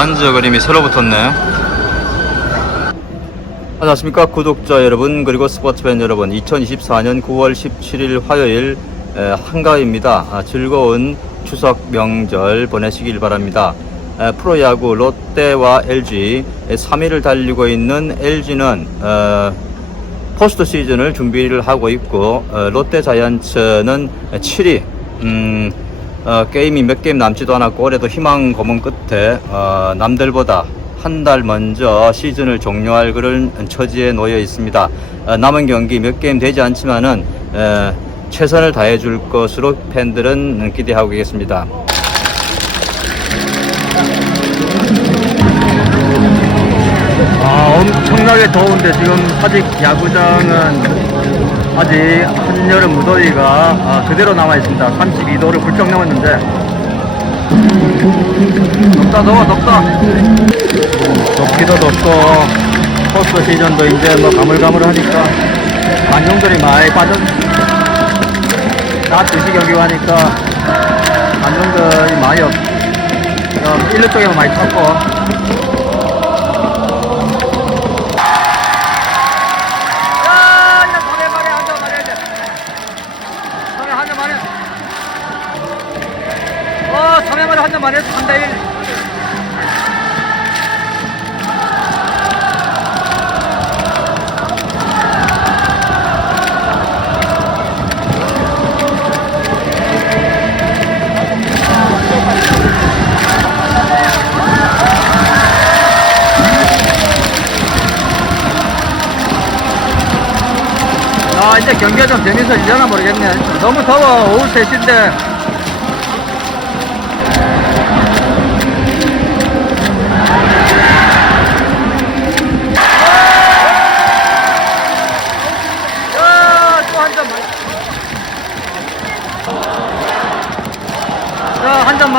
반저 그림이 서로 붙었네. 안녕하십니까 구독자 여러분 그리고 스포츠팬 여러분. 2024년 9월 17일 화요일 에, 한가위입니다. 아, 즐거운 추석 명절 보내시길 바랍니다. 에, 프로야구 롯데와 LG 3위를 달리고 있는 LG는 어, 포스트 시즌을 준비를 하고 있고 어, 롯데 자이언츠는 7위 음, 어, 게임이 몇 게임 남지도 않았고 올해도 희망 고문 끝에 어, 남들보다 한 달 먼저 시즌을 종료할 그런 처지에 놓여 있습니다. 어, 남은 경기 몇 게임 되지 않지만은 에, 최선을 다해 줄 것으로 팬들은 기대하고 계십니다. 아, 엄청나게 더운데 지금 아직 야구장은 아직 한여름 무더위가 아, 그대로 남아 있습니다. 32도를 훌쩍 넘었는데. 덥다 더워 덥다. 덥기도 덥고 포스트 시즌도 이제 뭐 가물가물하니까 관중들이 많이 빠졌 낮 2시 경기고 하니까 관중들이 많이 없 어, 일루 쪽에만 많이 탔고 어, 성에 말해 한잔 말해. 3대 1. 아, 이제 경기가 좀 재밌어지려나 모르겠네. 너무 더워. 오후 3시인데.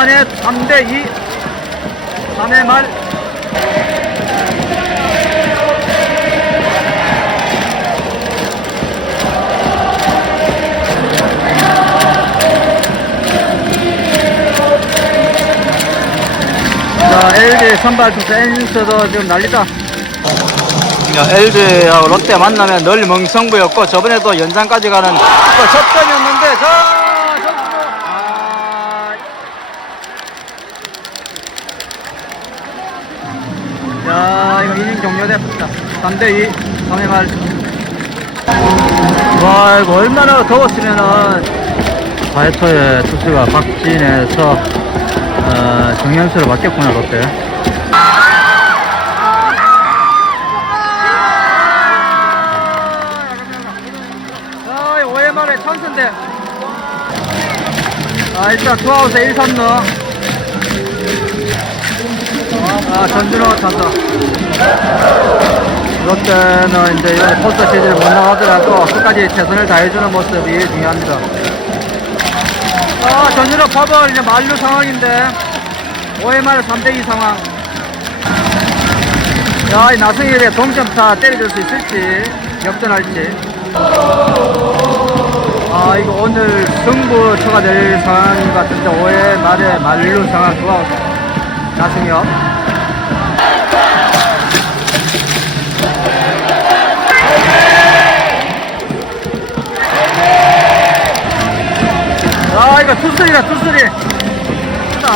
자, 한잔 만에 3대 2. 3회 말. 자, LG 선발 투수 엔스도 지금 난리다. LG하고 롯데 만나면 늘 멍성부였고 저번에도 연장까지 가는 또 접전이었는데 저 아, 야, 이거 이닝 종료됐다. 3대2, 3회 말. 와, 이거 얼마나 더웠으면은, 바이터의 투수가 박진에서, 어, 정현수로 바뀌었구나, 롯데. 아, 5회 말에 찬스인데. 아, 일단 투아웃에 1, 3루. 아, 전준호 찬스. 롯데는 이제 이번에 포스트 시즌을 못 나가더라도 끝까지 최선을 다해주는 모습이 중요합니다. 아, 전준호 퍼블 이제 만루 상황인데 5회 말에 3대2 상황. 야, 이 나승일의 동점타 때려줄 수 있을지, 역전할지. 아, 이거 오늘 승부 초가 될 상황 같은데 5회 말에 만루 상황 좋아. 나승엽. 아, 이거 투수리다, 투수리. 자,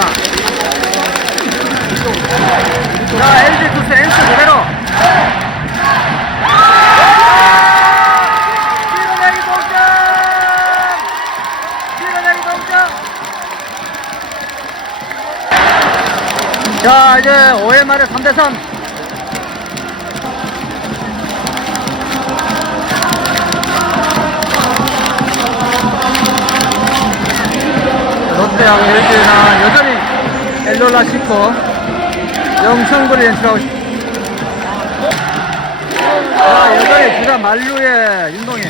자, LG 투수 엔스 그대로. 자, 이제 5회 말에 3대3. 롯데하고 LG는 여전히 엘로라 싶고 영천구를 연출하고 싶 아, 여전히 둘다 만루의 윤동이.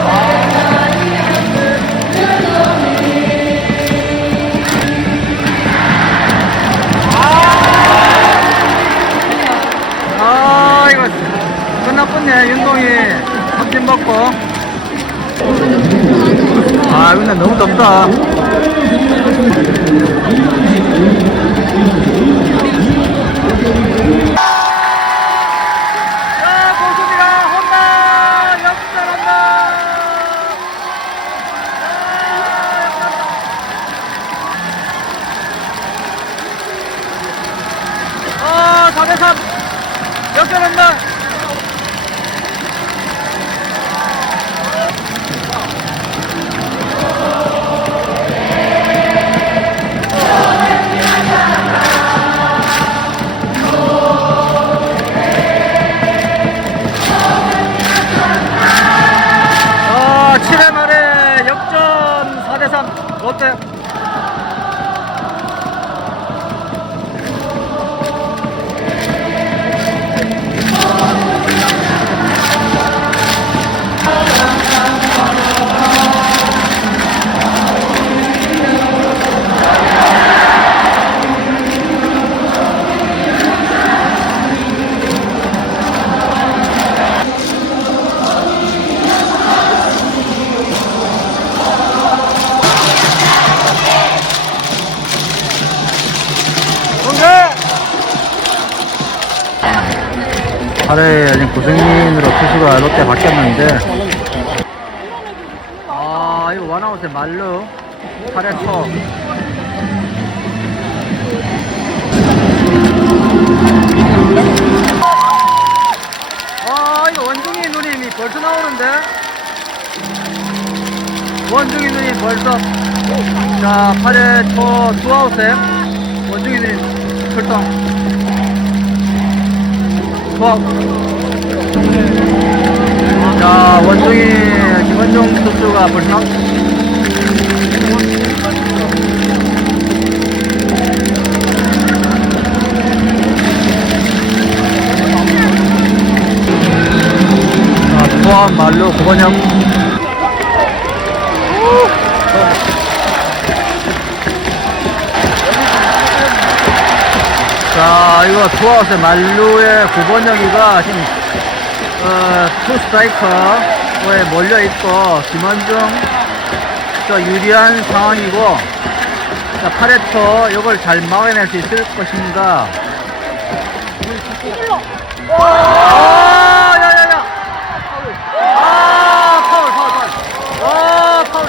아, 너 8회 지금 고승민으로 투수가 롯데 바뀌었는데. 아 이거 원아웃의 말루. 8회 초 아 이거 원중이 누님이 벌써 나오는데? 원중이 누님 벌써. 자 8회 초 투아웃에 원중이 누님 출동 투아웃 자 원중이 김원중 선수가 벌써. 투아웃 말로 고건영 자, 이거 투아웃의 말루의 9번영이가 지금, 어, 투 스트라이커에 몰려있고, 김원중, 저 유리한 상황이고, 자, 8회 초, 이걸 잘 막아낼 수 있을 것인가. 아, 야, 야, 야! 아, 파울, 파울, 파울. 아, 파울.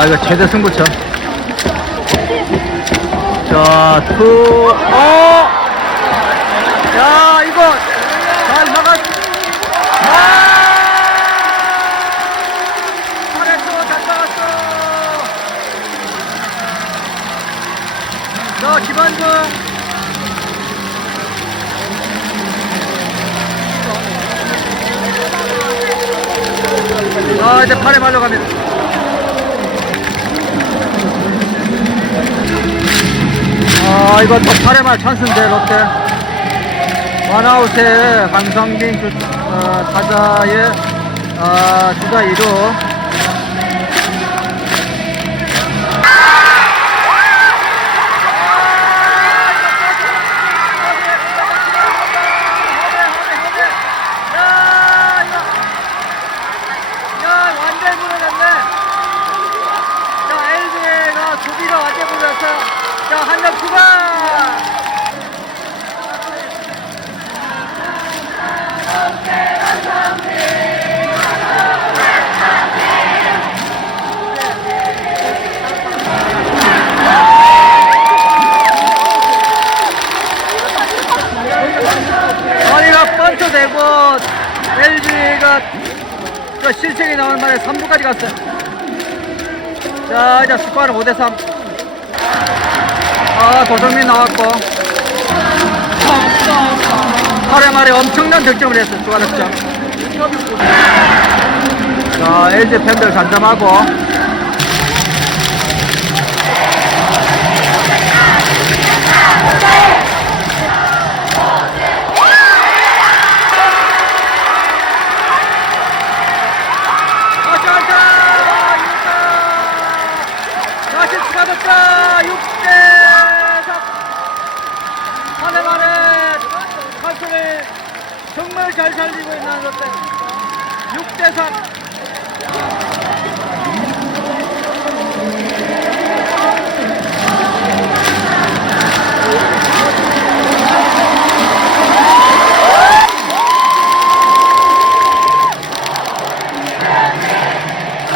아, 이거 최대 승부처. 자, 투, 어! 야, 이거, 잘 막았, 아! 잘했어, 잘 막았어! 자, 김한중. 아, 이제 팔에 말려 갑니다. 아 이거 또 8회말 찬스인데 롯데 원아웃에 강성빈 주, 어, 타자의 어, 주자 2루 만에 3부까지 갔어요. 자, 이제 스코어는 5대3. 아, 도정민 나왔고. 8회 말에 엄청난 득점을 했어요, 추가 득점. 자, LG 팬들 간담하고. 자 6대 4 한해 만에 칼촌이 정말 잘 살리고 있는 롯데 6대 3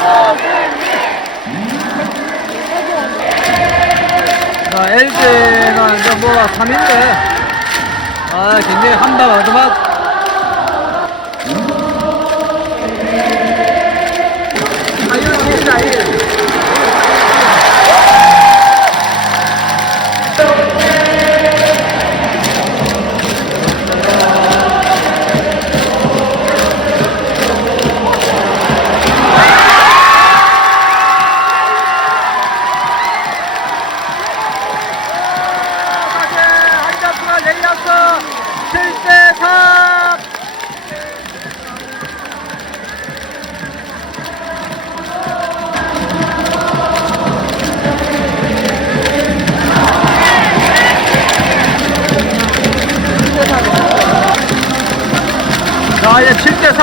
Oh, 자, LG가 이제 뭐 3인데, 아, 굉장히 한방 얻어맞,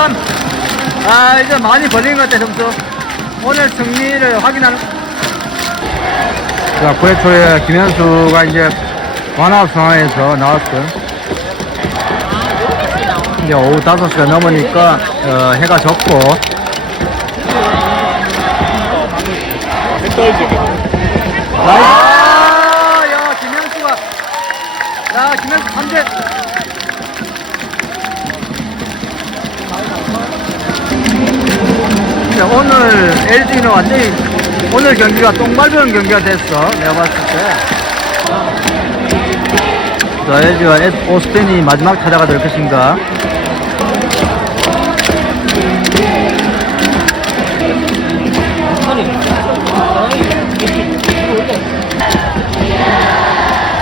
이제 7대 3 아, 이제 많이 벌린 것 같아, 점수. 오늘 승리를 확인하는. 자, 9회 초에 김현수가 이제 완합 상황에서 나왔어요. 이제 오후 5시가 넘으니까 어, 해가 졌고 아, 야, 김현수가 야, 김현수 3대 오늘 LG는 완전히 오늘 경기가 똥밟은 경기가 됐어. 내가 봤을 때. 자, LG와 오스틴이 마지막 타자가 될 것인가.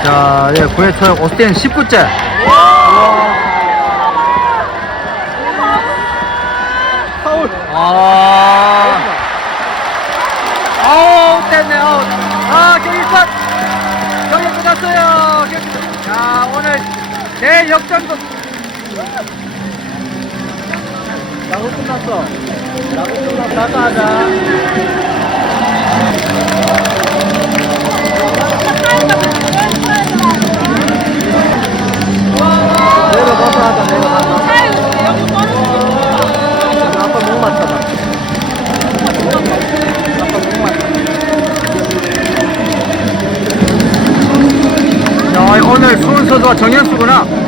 자, 예, 9회 초 오스틴 19째. 아. 아우, 됐네, 아우. 아, 경기 끝! 경기 끝났어요. 경기 끝. 자, 오늘 대역전극. 야구 끝났어. 야구 끝났어. 나도 하자. 내가 가서 하자, 내가 가서. 아빠 목 맞춰봐. 정현수구나.